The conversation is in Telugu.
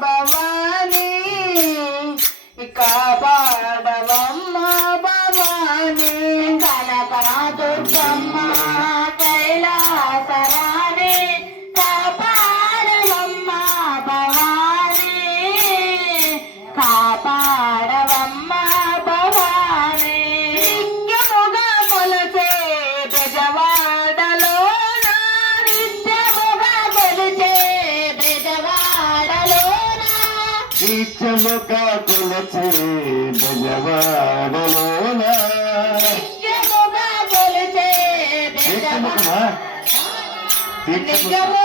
భవానీ కాపాడవమ్మ భవానీ కనకదుర్గమ్మ కైలాసరాణి కాపాడవమ్మ భవానీ కాపాడవమ్మ భవానీ నిత్యముగా కొలచే బెజవాడలోన నిత్యముగా కొలిచే బెజవాడలోన నిత్యముగా కొలచే బెజవాడలోన నిత్యముగా కొలిచే నిత్యముగా నిత్యము